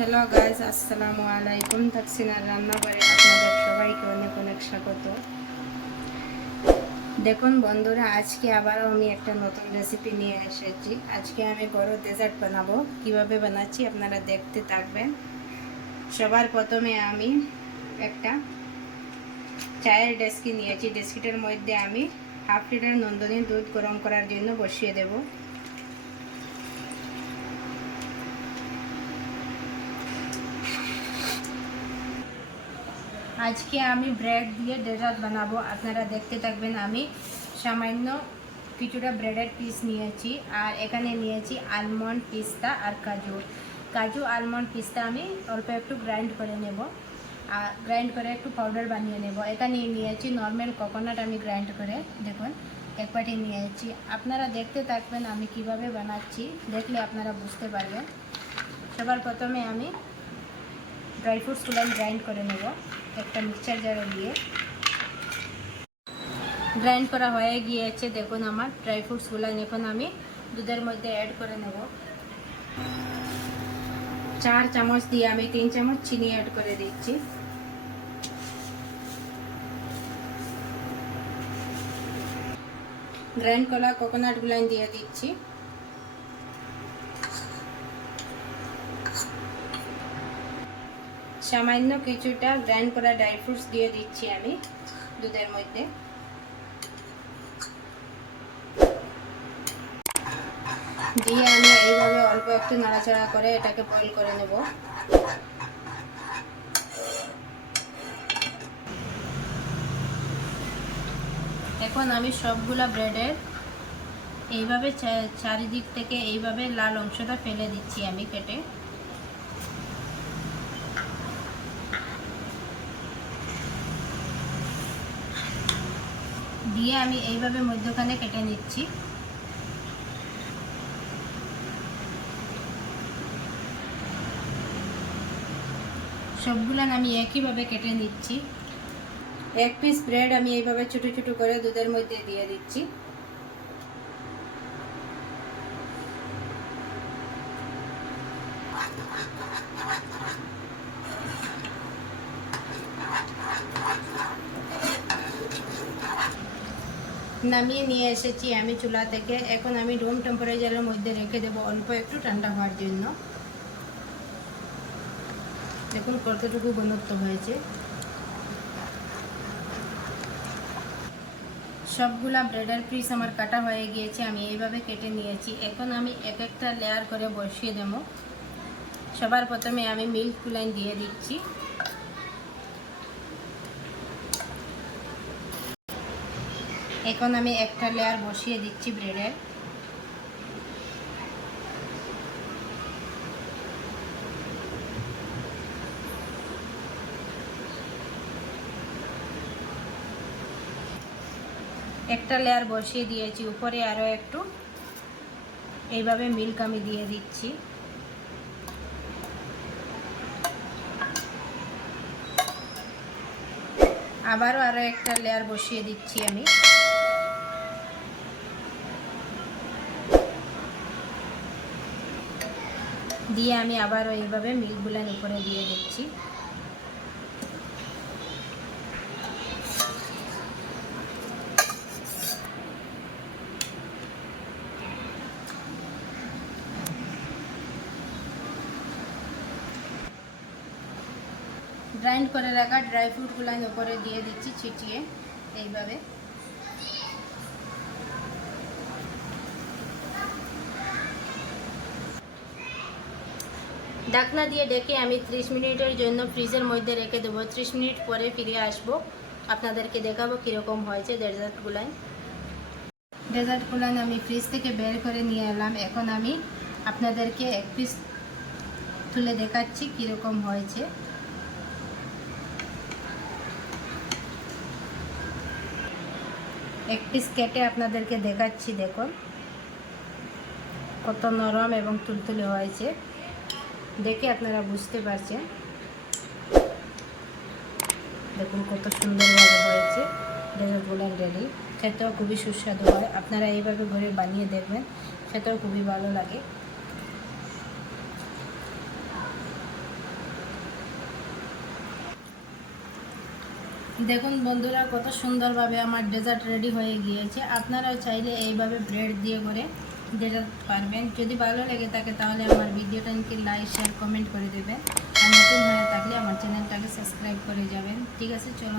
Hello guys, আসসালামু আলাইকুম। তাকসিনার রান্নাঘরে আপনাদের সবাইকে অনেক অনেক স্বাগত। দেখুন বন্ধুরা, আজকে আবারও আমি একটা নতুন রেসিপি নিয়ে এসেছি। আজকে আমি বড় ডেজার্ট বানাবো। কিভাবে বানাচ্ছি আপনারা দেখতে থাকবেন। সবার প্রথমে আমি একটা চায়ের ডেস্কি নিয়েছি। ডেস্কিটার মধ্যে আমি হাফ লিটার নন্দনী দুধ গরম করার জন্য বসিয়ে দেব। আজকে আমি ব্রেড দিয়ে ডেজার্ট বানাবো, আপনারা দেখতে থাকবেন। আমি সামান্য কিছুটা ব্রেডের পিস নিয়েছি, আর এখানে নিয়েছি আলমন্ড, পিস্তা আর কাজু আলমন্ড পিস্তা আমি অল্প একটু গ্রাইন্ড করে নেব, আর গ্রাইন্ড করে একটু পাউডার বানিয়ে নেব। এখানে নিয়েছি নর্মাল কোকোনাট, আমি গ্রাইন্ড করে দেখুন এক বাটি নিয়েছি। আপনারা দেখতে থাকবেন আমি কিভাবে বানাচ্ছি, দেখলে আপনারা বুঝতে পারবেন। সবার প্রথমে আমি ড্রাই ফ্রুটসগুলো গ্রাইন্ড করে নেব একটা মিক্সচার জারে দিয়ে। গ্রাইন্ড করা হয়ে গিয়েছে, দেখুন আমার ড্রাই ফ্রুটসগুলো। এখন আমি দুধের মধ্যে অ্যাড করে নেব। 4 চামচ দিয়ে আমি 3 চামচ চিনি অ্যাড করে দিচ্ছি। গ্রাইন্ড করা কোকোনাটগুলো দিয়ে দিচ্ছি। সামান্য কিছুটা গ্রাইন্ড করা ড্রাই ফ্রুটস দিয়ে দিচ্ছি আমি দুধের মধ্যে। দিয়ে আমি এইভাবে অল্প একটু নাড়াচাড়া করে এটাকে বয়েল করে নেব। এখন আমি সবগুলা ব্রেডের এইভাবে চারিদিক থেকে এইভাবে লাল অংশটা ফেলে দিচ্ছি আমি কেটে। দিয়ে আমি এইভাবে মধ্যখানে কেটে নিচ্ছি। সবগুলা আমি একইভাবে কেটে নিচ্ছি। এক পিস ব্রেড আমি এইভাবে ছোট ছোট করে দুধের মধ্যে দিয়ে দিচ্ছি। নামিয়ে নিয়ে এসেছি আমি চুলা থেকে। এখন আমি রুম টেম্পারেচারের মধ্যে রেখে দেব অল্প একটু ঠান্ডা হওয়ার জন্য। দেখুন কতটুকু ঘনত্ব হয়েছে। সবগুলা ব্রেডের পিস আমার কাটা হয়ে গিয়েছে, আমি এইভাবে কেটে নিয়েছি। এখন আমি এক একটা লেয়ার করে বসিয়ে দেব। সবার প্রথমে আমি মিল্ক কুলাইন দিয়ে দিচ্ছি। এখন আমি একটা লেয়ার বসিয়ে দিচ্ছি ব্রেডের। একটা লেয়ার বসিয়ে দিয়েছি, উপরে আরও একটু এইভাবে মিল্ক আমি দিয়ে দিচ্ছি। আবারও আরও একটা লেয়ার বসিয়ে দিচ্ছি আমি। দিয়ে আমি আবারও এইভাবে মিল্কগুলোর উপরে দিয়ে দিচ্ছি। গ্রাইন্ড করে রাখা ড্রাই ফ্রুটগুলো উপরে দিয়ে দিচ্ছি ছিটিয়ে এইভাবে। ঢাকনা দিয়ে ডেকে আমি 30 মিনিটের জন্য ফ্রিজের মধ্যে রেখে দেবো। 30 মিনিট পরে ফিরে আসবো, আপনাদেরকে দেখাবো কীরকম হয়েছে ডেজার্টগুলো আমি ফ্রিজ থেকে বের করে নিয়ে এলাম। এখন আমি আপনাদেরকে এক পিস তুলে দেখাচ্ছি কীরকম হয়েছে। এক পিস কেটে আপনাদেরকে দেখাচ্ছি। দেখুন কত নরম এবং তুলতুলে হয়েছে, দেখে আপনারা বুঝতে পারছেন। দেখুন কত সুন্দরভাবে হয়েছে ডেজার্টগুলো রেডি। খেতেও খুবই সুস্বাদু হয়। আপনারা এইভাবে ঘরে বানিয়ে দেখবেন, খেতেও খুবই ভালো লাগে। দেখুন বন্ধুরা, কত সুন্দরভাবে আমার ডেজার্ট রেডি হয়ে গিয়েছে। আপনারাও চাইলে এইভাবে ব্রেড দিয়ে করে ডেজার্ট পারবেন। যদি ভালো লেগে থাকে তাহলে আমার ভিডিওটাকে লাইক শেয়ার কমেন্ট করে দেবেন। আর নতুন হয়ে থাকলে আমার চ্যানেলটাকে সাবস্ক্রাইব করে যাবেন। ঠিক আছে, চলো।